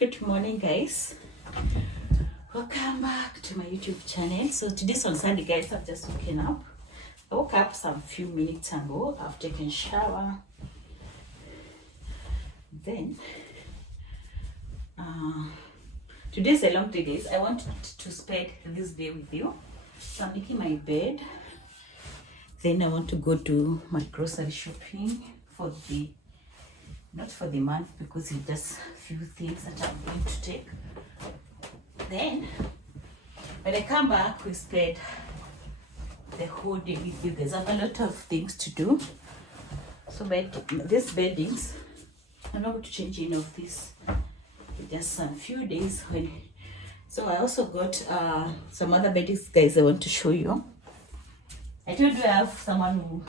Good morning, guys. Welcome back to my YouTube channel. So today's on Sunday, guys. I've just woken up. I woke up some few minutes ago. I've taken a shower. Then today's a long day, guys. I want to spend this day with you. So I'm making my bed. Then I want to go do my grocery shopping for the not for the month, because it's just a few things that I'm going to take. Then when I come back, we spend the whole day with you guys. I have a lot of things to do. So these beddings, I'm not going to change any of this. Just a few days when. So I also got some other beddings, guys. I want to show you. I told you I have someone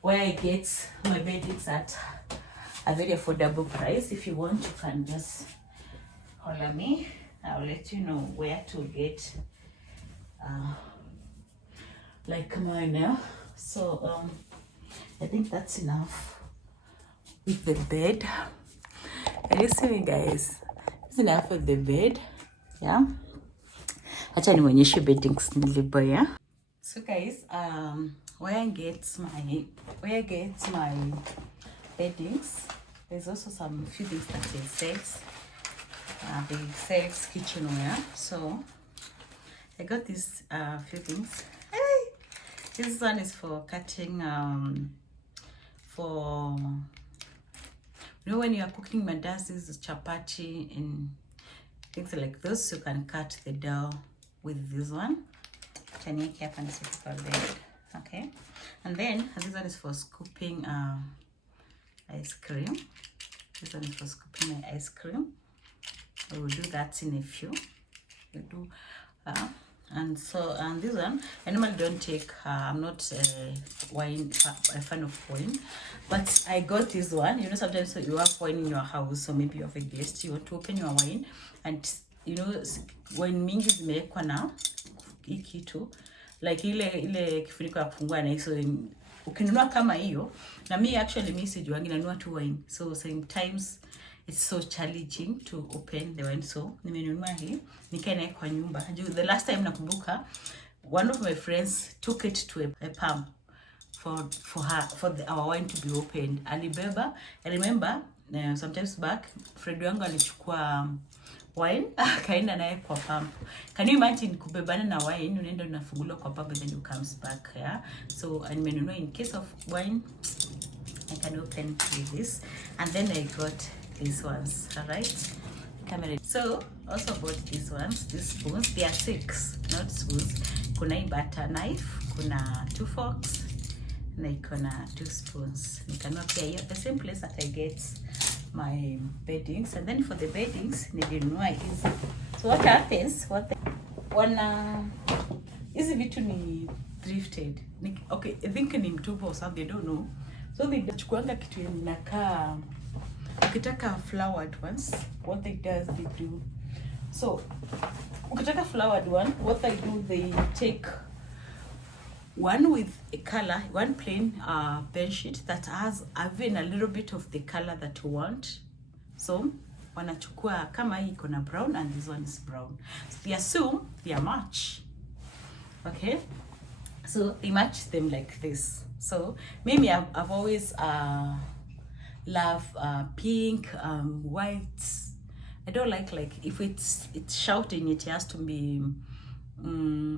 where I get my beddings at a very affordable price. If you want, you can just holler me. I'll let you know where to get like mine now. So I think that's enough with the bed. Are you seeing, guys? It's enough with the bed. Yeah. Acha nionyeshe beddings nilibuy. So guys, where I get my beddings, there's also some few things that they sell. They sell kitchenware. So I got these few things. Hey! This one is for cutting for when you are cooking mandazis, chapati and things like those, you can cut the dough with this one. Okay, and then this one is for scooping ice cream. This one is for scooping my ice cream. We will do that in a few. We do and this one I normally don't take. I'm not a fan of wine, but I got this one. You know, sometimes you have wine in your house, so maybe you have a guest, you want to open your wine, and you know wine mingi zimewekwa na hii kitu like ile kifuniko ya kufungua na hizo ukinunua kama hiyo. Na mimi sijuangi, nanunua tu wine, so sometimes it's so challenging to open the wine. So nimenunua hii nikaenda kwa nyumba. The last time nakumbuka, one of my friends took it to a pump for our wine to be opened. Alibeba. I remember sometimes back, friend wangu alichukua wine kaenda naye kwa pump. Can you imagine kubebana na wine, unaenda unafungula kwa pump and then you comes back? Yeah. So nimenunua in case of wine, I can open with this. And then I got these ones. All right, camera. So also bought these ones, these spoons. They are 6, not spoons. Kuna hii butter knife, kuna 2 forks, na kuna 2 spoons. Nikanunua pia the same place that I get my beddings. And then for the beddings nilinunua hizi. So what happens, hizi vitu ni thrifted. Okay, I think ni mtupu or something, I don't know. So they chukuanga kitu yenye inakaa, ukitaka flowered ones, what they do. So ukitaka flowered one, what they do, they take one with a color, one plain bed sheet that has even a little bit of the color that you want. So wanachukua kama hii iko na brown and this one is brown, so they assume they are match. Okay, so they match them like this. So maybe I've always love pink, white. I don't like if it's shouting, it has to be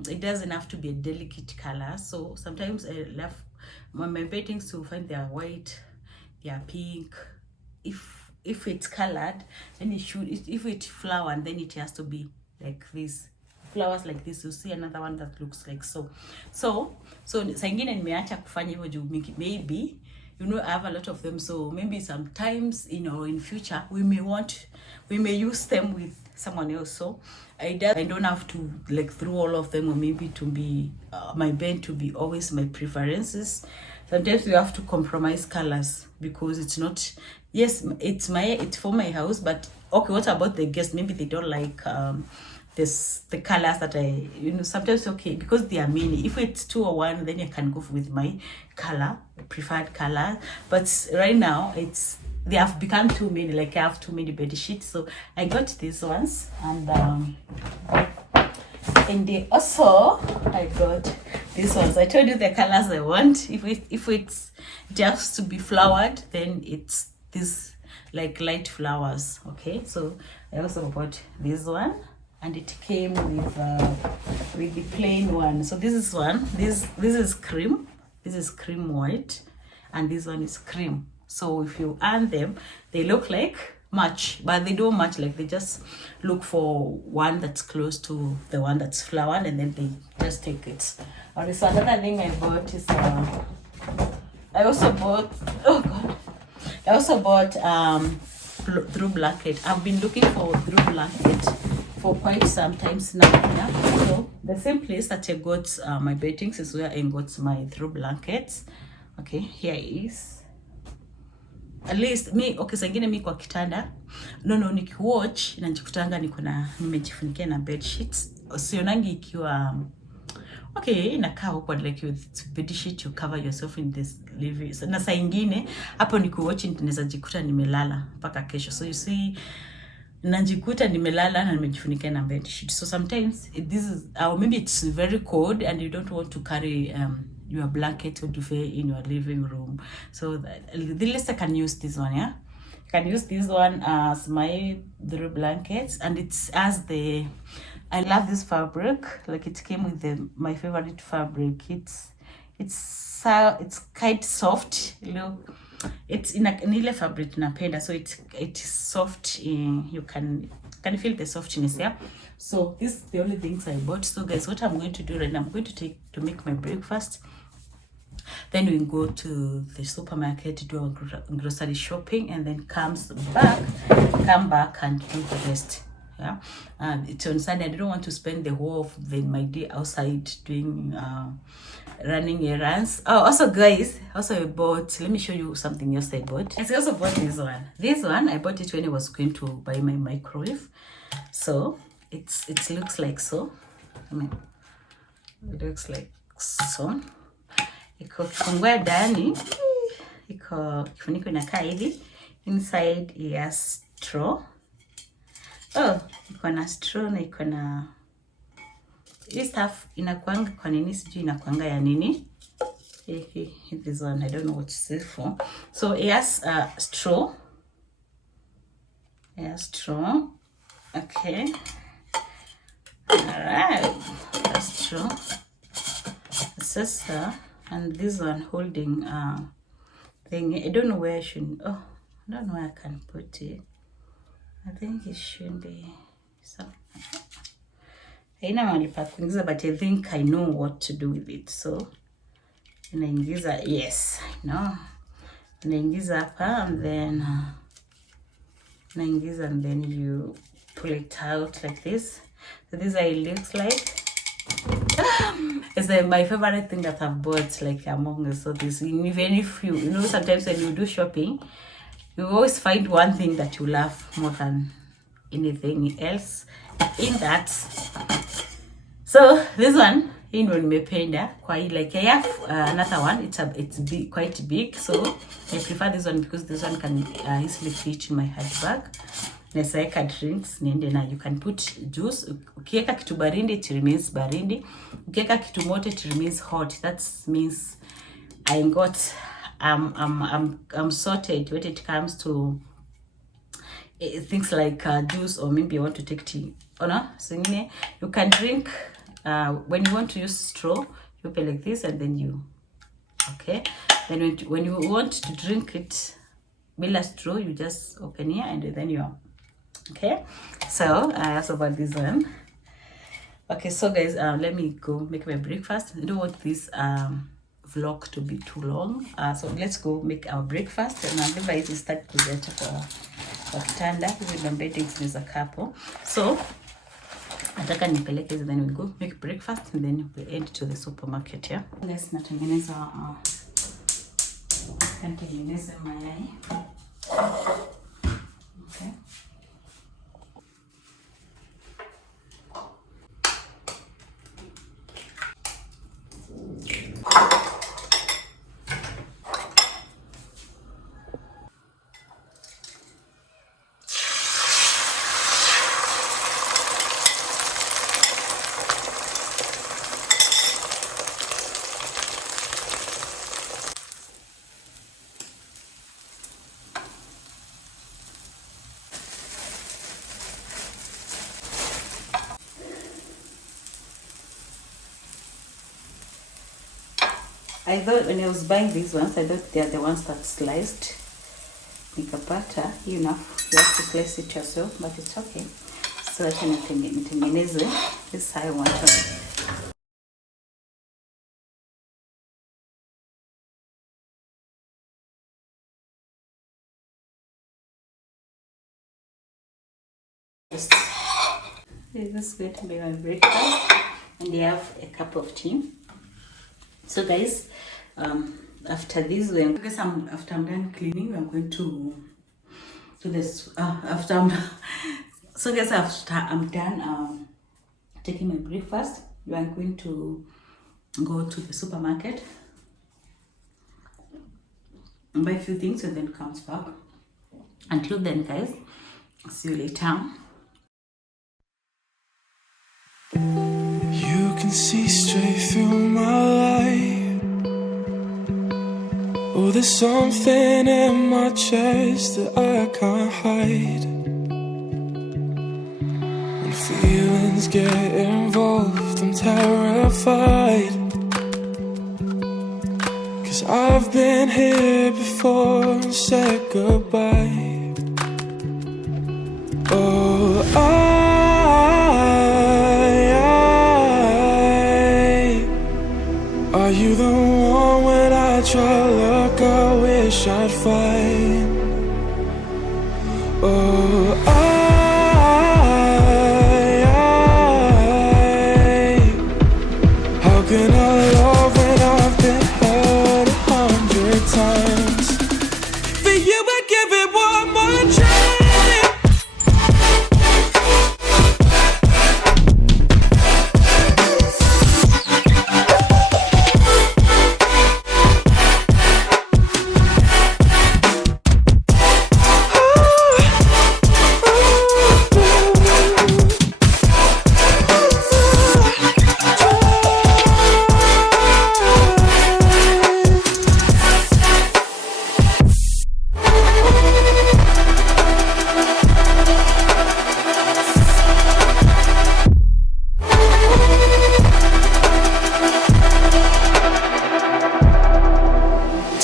it doesn't have to be a delicate color. So sometimes I love my beddings to find they are white, they are pink. If it's colored, then it should, if it's flower, then it has to be like this, flowers like this. You see another one that looks like so saingine nimeacha kufanya hivyo juu maybe I have a lot of them, so maybe sometimes in future we may use them with someone else. So I don't have to like through all of them, or maybe to be my bed to be always my preferences. Sometimes we have to compromise colors because it's not, yes, it's for my house, but okay, what about the guests? Maybe they don't like the colors that I sometimes, okay, because they are many. If it's 2 or 1, then I can go with my color, preferred color. But right now it's they have become too many, like I have too many bed sheets, so I got these ones. And they also, I got these ones. I told you the colors I want. If it's just to be flowered, then it's this like light flowers. Okay, so I also got this one, and it came with the plain one. So this is one. This is cream. This is cream white, and this one is cream. So if you iron them, they look like match, but they don't match. Like they just look for one that's close to the one that's flowered, and then they just take it. Alright, so another thing I bought is I also bought through blanket. I've been looking for through blanket for quite some times now. Yeah? So the same place that I got my beddings is where I got my through blankets. Okay, here it is. At least me, okay, sangine mi kwa kitanda nikiwatch najikutanga nimejifunikia na bed sheets. Sionangi ikiwa okay, inakaa huko like with bed sheet you cover yourself in this living. So, na saa ingine hapo nikiwatch ninaweza jikuta nimelala mpaka kesho. So you see, najikuta nimelala na nimejifunikia na bed sheet. So sometimes this is or maybe it's very cold and you don't want to carry your blanket or duvet in your living room. So the least I can use this one, yeah. I can use this one as my through blankets, and it's as the I love this fabric. Like it came with my favorite fabric. It's quite soft. Look, it's in a fabric napenda, so it's soft. You can feel the softness, yeah. So this is the only things I bought. So guys, what I'm going to do right now, I'm going to make my breakfast. Then we go to the supermarket to do our grocery shopping, and then come back and do the rest. Yeah, it's on Sunday. I don't want to spend the whole of my day outside doing running errands. Oh, also guys, I bought, let me show you something else I bought. I also bought this one. I bought it when I was going to buy my microwave. So it looks like so. I mean, it looks like so. Iko kifungua ndani, iko kifuniko inakaa hivi. Inside is straw. Oh, iko na straw na iko na this stuff inakuanga kwa nini sijui inakuanga ya nini. This one I don't know what to say for. So yes, straw. Yes, straw. Okay. Alright. That's straw. Sasa. And this one holding thing. I don't know where I should. Oh, I don't know where I can put it. I think it should be something. I know mahali pa kuingiza, but I think I know what to do with it. So naingiza, yes, I know. Naingiza hapa, and then naingiza, and then you pull it out like this. So this is how it looks like. It's my favorite thing that I've bought, like Among Us. So this, even if you sometimes when you do shopping, you always find one thing that you love more than anything else in that. So this one, nimependa kwa hii, like I have another one. It's big, quite big. So I prefer this one because this one can easily fit in my handbag. Nasaeka drinks niende na, you can put juice. Ukiweka kitu baridi it remains baridi. Ukiweka kitu moto it remains hot. That means I'm sorted when it comes to things like juice, or maybe you want to take tea. Oh no, so you can drink when you want to use straw, you open like this, and then you then when you want to drink it bila straw, you just open here, and then you okay. So I also bought this one. Okay, so guys, let me go make my breakfast. I don't want this vlog to be too long, so let's go make our breakfast, and otherwise we start kuleta kwa kitanda. Hizi ndo beddings ni za couple. So nataka nipeleke hizi, then we go make breakfast, and then we head to the supermarket. Yeah guys, natengeneza mayai. Okay. I thought when I was buying these ones, I thought they are the ones that sliced. Nikapata, you know, you have to slice it yourself, but it's okay. So acha nitengeneze. This is how I want to. This is going to be my breakfast, and you have a cup of tea. So guys, after this, after I'm done cleaning, we're going to do this. So guys, after I'm done taking my breakfast, we are going to go to the supermarket and buy a few things, and then comes back. Until then, guys, see you later. You can see straight through my life. Oh, there's something in my chest that I can't hide. When feelings get involved, I'm terrified. 'Cause I've been here before and said goodbye. Oh, are you the one when I try look I wish I'd find? Oh, how can I love when I've been hurt 100 times? For you I'd give it one more try.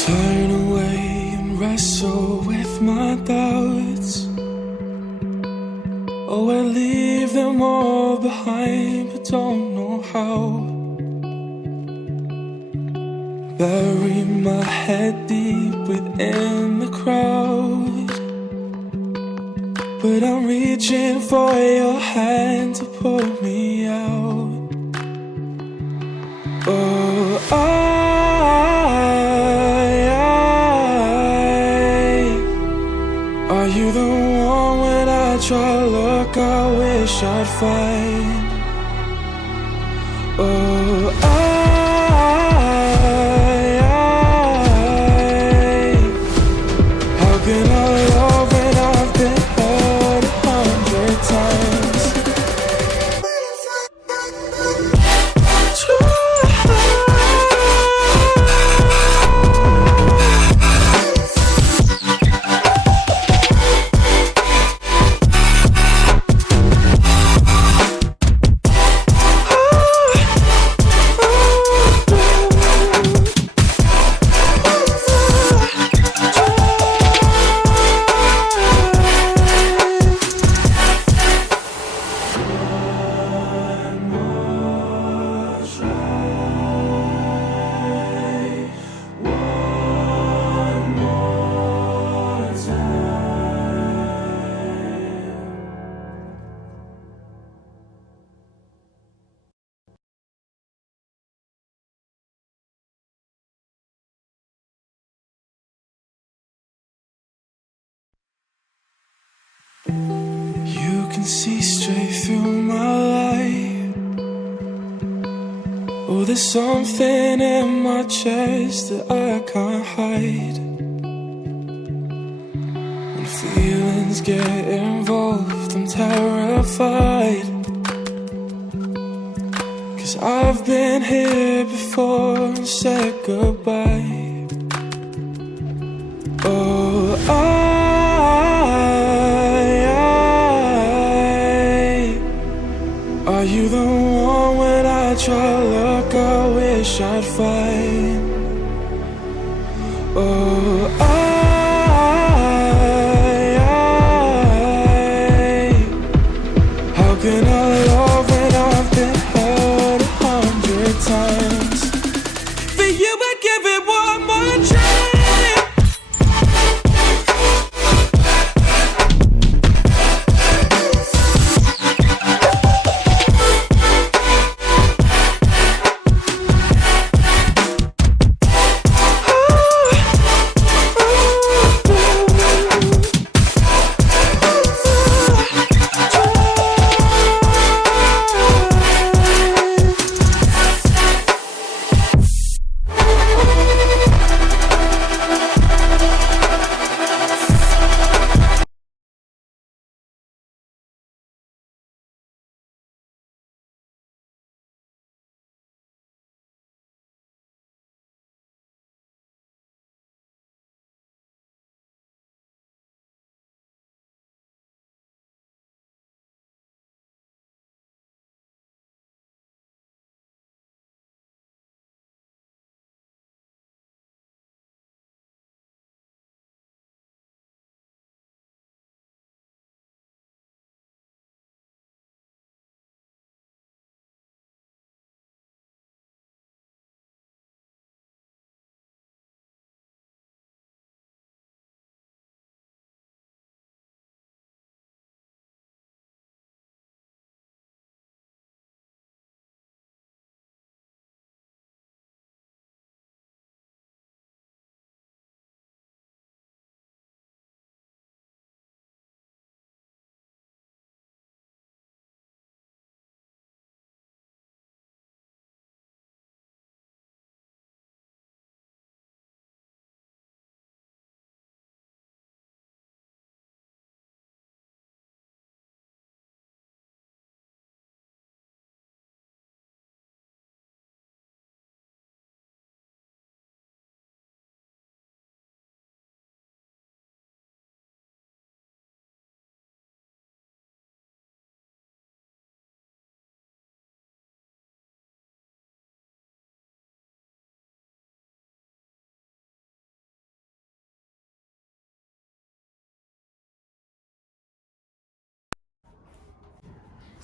Turn away and wrestle with my doubts. Oh, I leave them all behind, but don't know how. Bury my head deep within the crowd, but I'm reaching for your hand to pull me out. Oh, are you the one when I try look I wish I'd find? Oh, how can I love when I've been hurt 100 times? You can see straight through my life. Oh, there's something in my chest that I can't hide. When feelings get involved, I'm terrified. 'Cause I've been here before and said goodbye. Oh, are you the one when I try look I wish I'd find? giving a love when I've been hurt 100 times. For you, I give it one more try.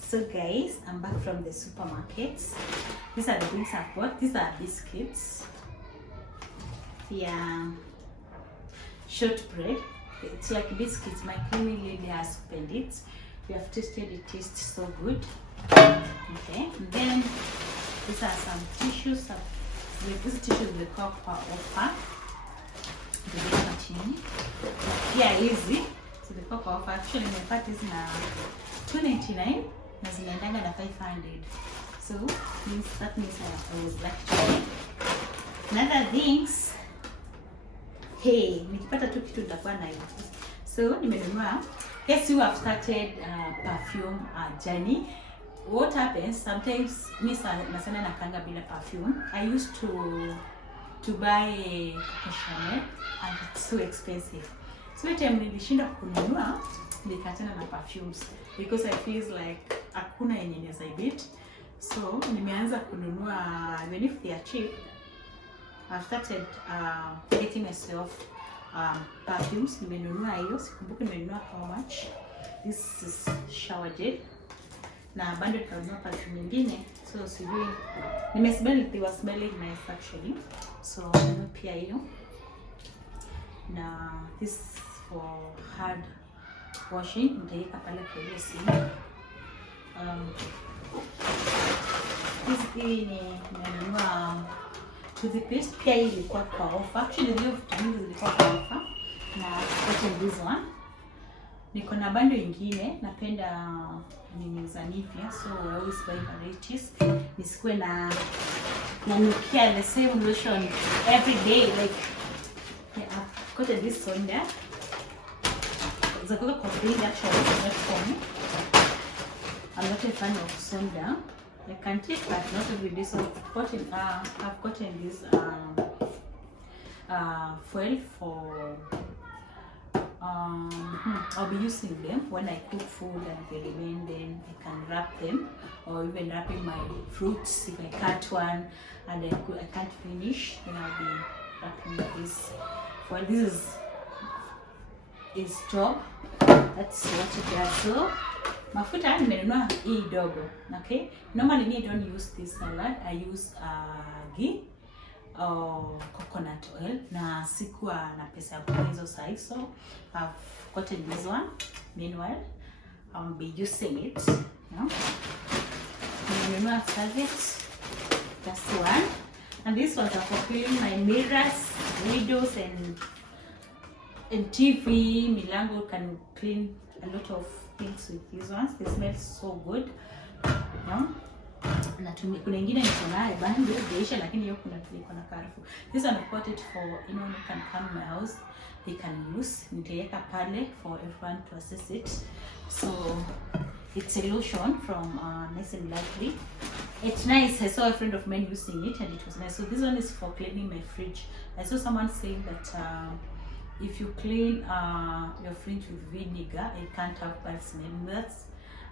So guys, I'm back from the supermarket. These are the things I've bought. These are biscuits. Yeah, shortbread. It's like biscuits. My cleaning lady has opened it. We have tasted it. Tastes so good. Okay, and then these are some tissues. These tissues they call kwa offer. Yeah, easy. So the kwa offer. Actually, my part is now $2.99. Na zinaendanga na 500. So that means I was lucky. Another things, hey, nikipata tu kitu nitakuwa na hiyo. So nimenunua. Yes, you have started perfume journey. What happens sometimes me sana nakanga bila perfume. I used to buy Chanel and it's so expensive. So every time nilishinda kununua nikachana na perfumes because I feel like hakuna yenye inaweza beat. So nimeanza kununua even if they are cheap. I've started getting myself perfumes. Nimenunua hiyo, sikumbuki nimenunua how much. This is shower gel. Na bado nikanunua perfume nyingine. So sijui nimesmell, they were smelling nice actually. So nimenunua pia hiyo. Na this for hard washing, nitaweka pale kwa hiyo simu. Hii ni nimenunua toothpaste, pia hii ilikuwa kwa offer. Actually leo vitamini zilikuwa kwa offer. Na got this one. Niko na bando ingine, napenda nini za Nivea, so I always buy varieties. Nisikuwe na nukia the same lotion every day, like yeah, I've got this on there. Zakuka coffee actually not for me. I'm not a fan of soda. I can take but not every day. So I've gotten this foil for I'll be using them when I cook food and they remain. Then I can wrap them, or even wrapping my fruits if I cut one and I can't finish, then I'll be wrapping this. Well, this is top. That's what it does. So mafuta nimenunua hii dogo. Okay, normally me don't use this salad. I use ghee or coconut oil, na sikuwa na pesa ya kununua hizo size, so I've gotten this one. Meanwhile, I'll be using it. Nimenunua serviette, just one, and this ones are for cleaning my mirrors, windows, and TV. Milango can clean a lot of things with these ones. They smell so good. Natumia, kuna ingine niko nayo bando deisha, lakini hiyo kuna tuliko na Carrefour. This one I bought it for anyone who can come to my house, they can use. Nitaweka pale for everyone to access it. So it's a lotion from Nice and Lovely. It's nice. I saw a friend of mine using it and it was nice. So this one is for cleaning my fridge. I saw someone saying that if you clean your fridge with vinegar, it can't have bad smell.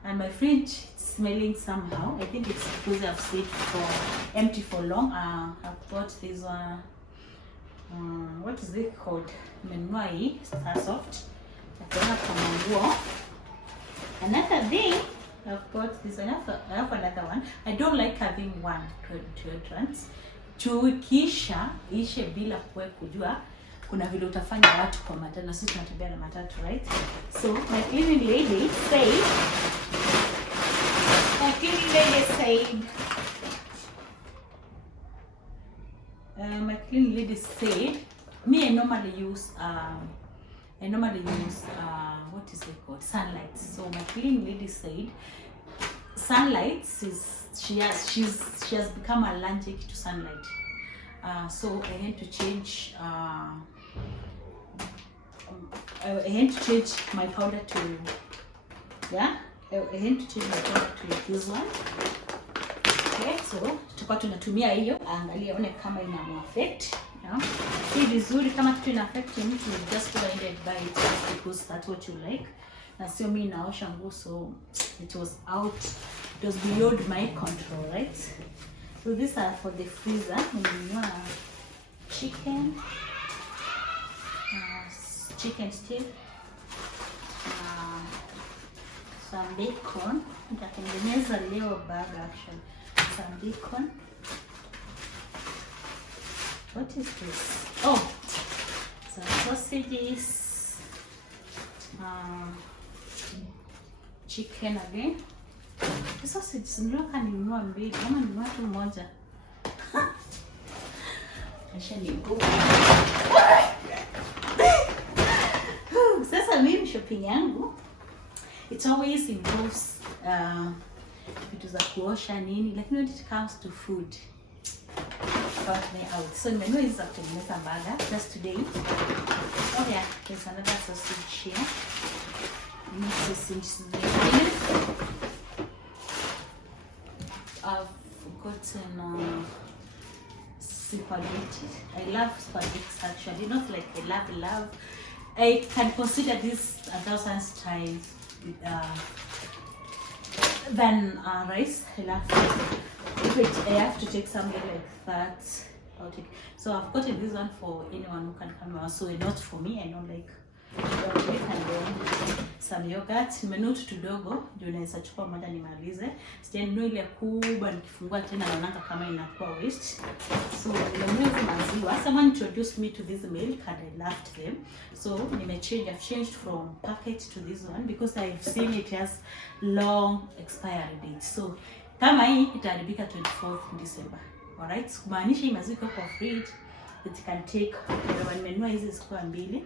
And my fridge is smelling somehow. I think it's because I've stayed empty for long. I've bought this one. What is it called? Menua hii Star Soft. Natoka kwa manguo. Another thing, I've got this. I have another one. I don't like having one deodorants. Kisha ishe bila kuwe kujua kuna vile utafanya watu kwa matatu, na sisi tunatembea na matatu, right? So my cleaning lady said, me, I normally use what is it called, sunlight. So my cleaning lady said sunlight is she has become allergic to sunlight. So I had to change my powder to this one. Okay, so tutakuwa tunatumia hiyo, angalia one kama ina affect. Si vizuri kama kitu ina affect mtu, just go ahead and buy it just because that's what you like. Na sio mimi naosha nguo, so it was beyond my control, right? So these are for the freezer. Chicken stick, some bacon. Nitatengeneza leo burger actually. Some bacon. What is this? Oh, some sausages. Chicken again. The sausage nilioka ninunua mbili, kama ninunua tu moja. Acha nigo. Sasa mimi shopping yangu, it always involves vitu za kuosha nini, lakini when it comes to food, about me out. So nimenunua hizi za kutengeneza burger just today. Oh yeah, there's another sausage here. This is I've gotten spaghetti. I love spaghetti actually. Not like I love. I can consider this 1,000 times than rice. I love it. If I have to take something like that, I'll take. So I've gotten this one for anyone who can come. So not for me. I don't like. And then some yogurt. Nimenunua tudogo ndio naweza chukua moja nimalize. Sijanunua ile kubwa, nikifungua tena naona kama inakuwa waste. So nimenunua hizi maziwa. Someone introduced me to this milk and I loved them. So I've changed from packet to this one because I've seen it has long expiry date. So kama hii itaharibika 24th December. Alright, kumaanisha hii maziwa kwa fridge it can take. Nimenunua hizi zikuwa mbili.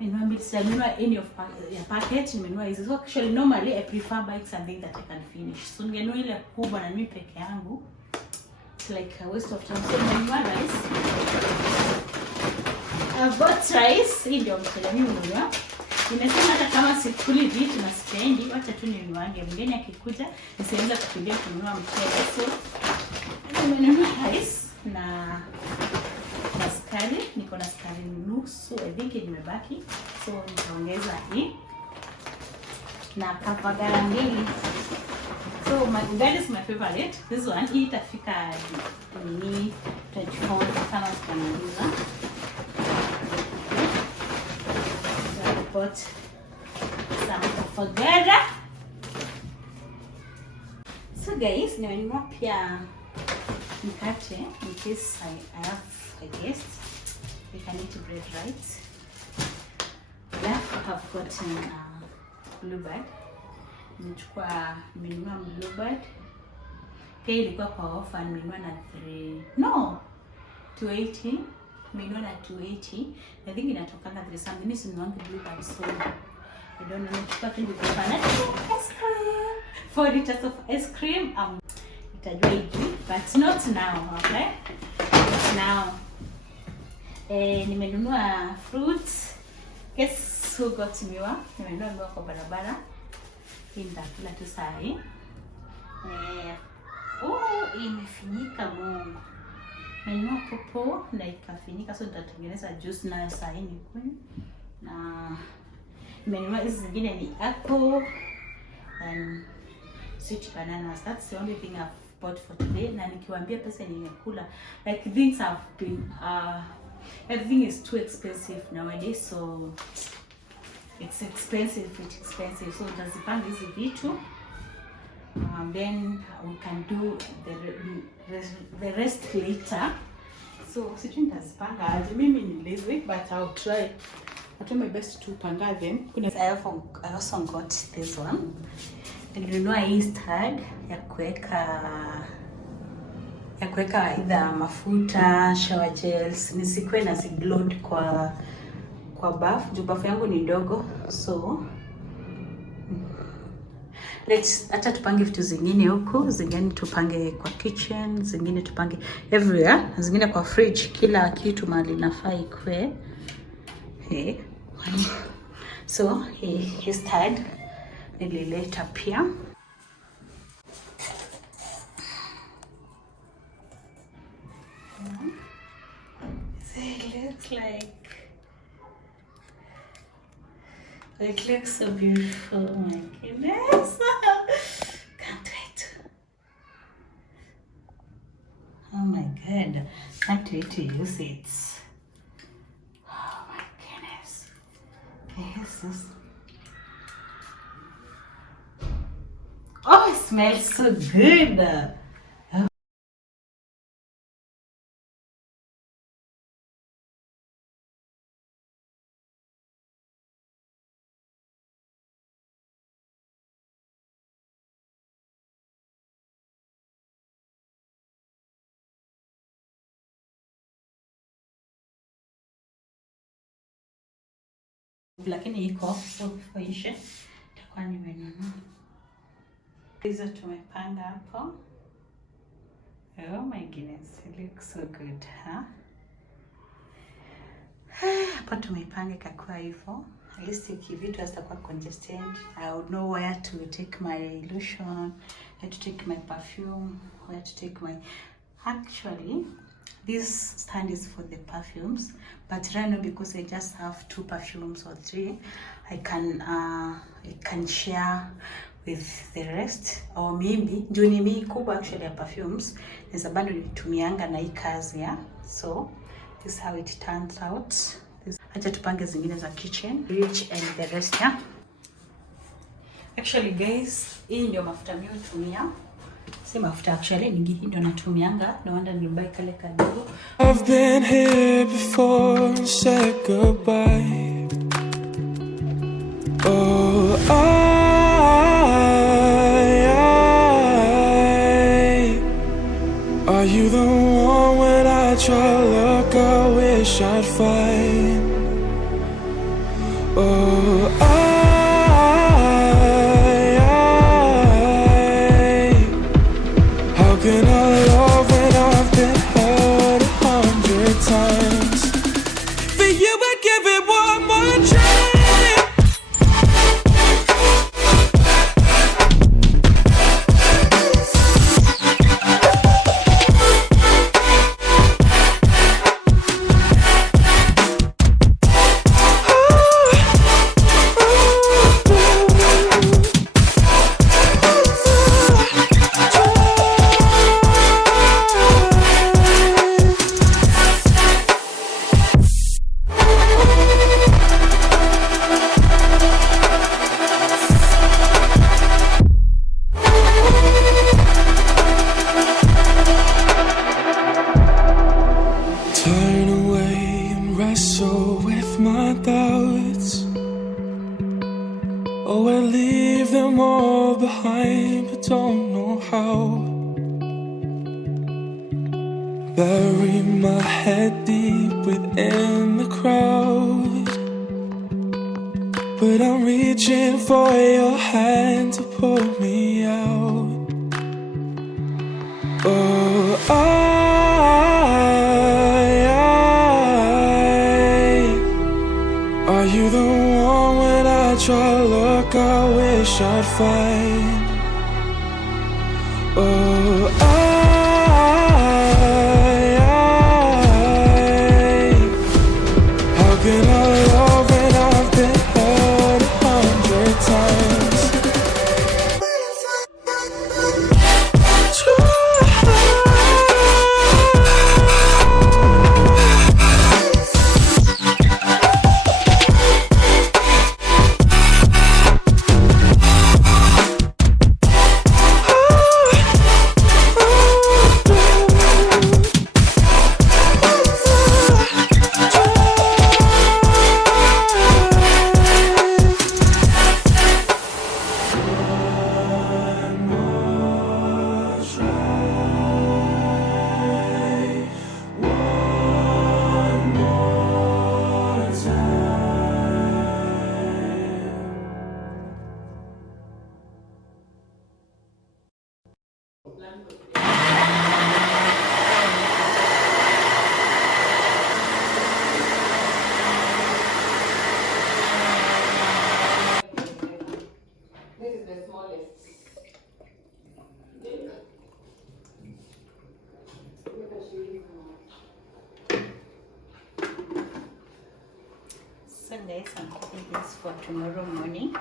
Nimenunua any of your packet. Nimenunua hizi. So actually normally I prefer buying something that I can finish. So ningenunua ile kubwa na mimi peke yangu, it's like a waste of time. So nimenunua rice. I've got rice. Hii ndio mchele mimi mwenyewe. Nimesema hata kama sikuli vitu na sipendi, wacha tu ninuange. Mgeni akikuja nisianze kukimbia kununua mchele. So nimenunua rice na sukari. Niko na sukari nusu, I think imebaki. So nitaongeza hii na kavagara mbili. So that is my favorite. This one hii itafika ni 24 kama sitamaliza. So I bought some avocado. So guys, nimenunua pia mkate in case I have a guest. We can eat bread, right? Alafu have gotten bluebird. Nimenunua bluebird. Pia ilikuwa kwa offer, nimenunua na 280. Nimenunua na 280. I think inatokana 3 something. Mimi sinunuangi bluebird, so I don't know. Nichukua tu ice cream. 4 liters of ice cream. Itajua hivi, but not now, okay? Not now. Nimenunua fruits. Guess who got miwa? Nimenunua miwa kwa barabara. Hii nitakula tu saa hii. Imefinyika Mungu. Nimenunua popo na ikafinyika, so nitatengeneza juice nayo saa hii nikunywe. Na nimenunua hizi zingine ni apple and sweet bananas. That's the only thing I've bought for today. Na nikiwaambia pesa nimekula, like things have been everything is too expensive nowadays, so it's expensive. So utazipanga hizi vitu, then we can do the rest later. So sijui nitazipanga aje. Mimi ni lazy, but I'll try my best to panga them. I also got this one. Nilinunua hii stand ya kuweka either mafuta, shower gels, nisikuwe na zigload kwa bafu. Juu bafu yangu ni ndogo, so hata tupange vitu zingine huku, zingine tupange kwa kitchen, zingine tupange everywhere, zingine kwa fridge, kila kitu mahali nafaa ikwe. So hii stand nilileta pia. It looks so beautiful. Oh my goodness. Can't wait. Oh my god. Can't wait to use it. Oh my goodness. This. Oh, it smells so good. Lakini iko so ishe takuwa nimenunua. Hizo tumepanga hapo. Oh my goodness, it looks so good, huh? Hapa tumepanga ikakuwa hivyo. At least vitu hazitakuwa congested. I would know where to take my lotion, where to take my perfume, where to take my... Actually, this stand is for the perfumes, but right now because I just have 2 perfumes or 3, I can share with the rest, or maybe juu ni mimi kubwa actually ya perfumes nisa bado nitumianga na hii kazi ya. So this is how it turns out. Acha tupange zingine za kitchen, fridge and the rest ya. Actually guys, hii ndio mafuta mimi hutumia. Si mafuta actually ni hii ndio natumianga, no wonder nilibuy kale kadogo. I've been here before and said goodbye. Oh, are you the one when I try to look, I wish I'd find? Oh, how can I love when I've been hurt 100 times? For you I'd give it one more try. mind, but don't know how. Bury my head deep within the crowd, but I'm reaching for your hand to pull me out. Oh, are you the one when I try to look, I wish I'd find? Oh, how can I love when I've been hurt 100 times? So guys, I'm keeping this for tomorrow morning.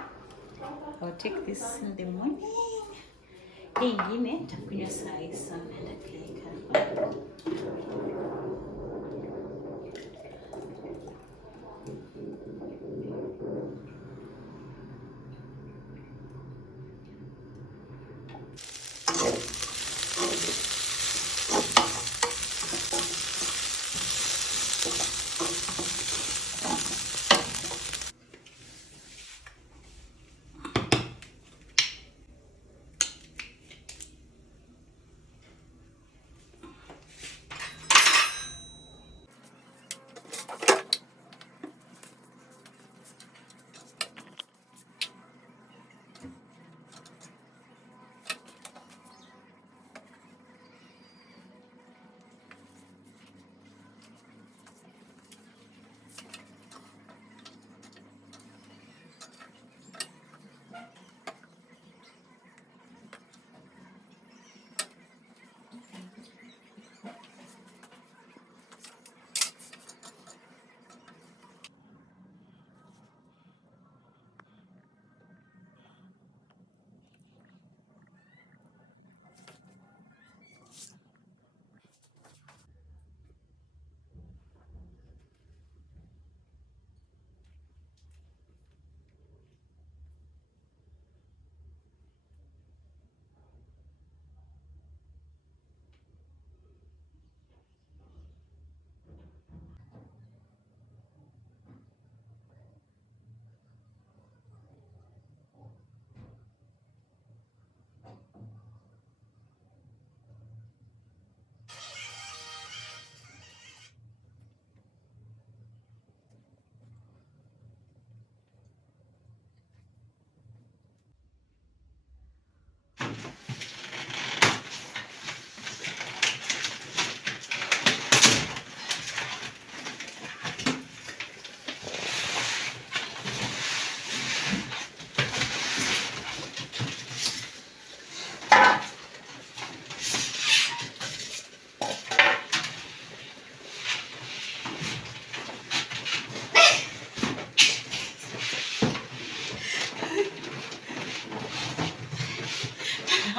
I'll take this in the morning. Hii ingine takunywa saa hii sana, naenda kuweka.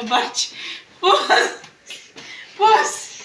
But pause.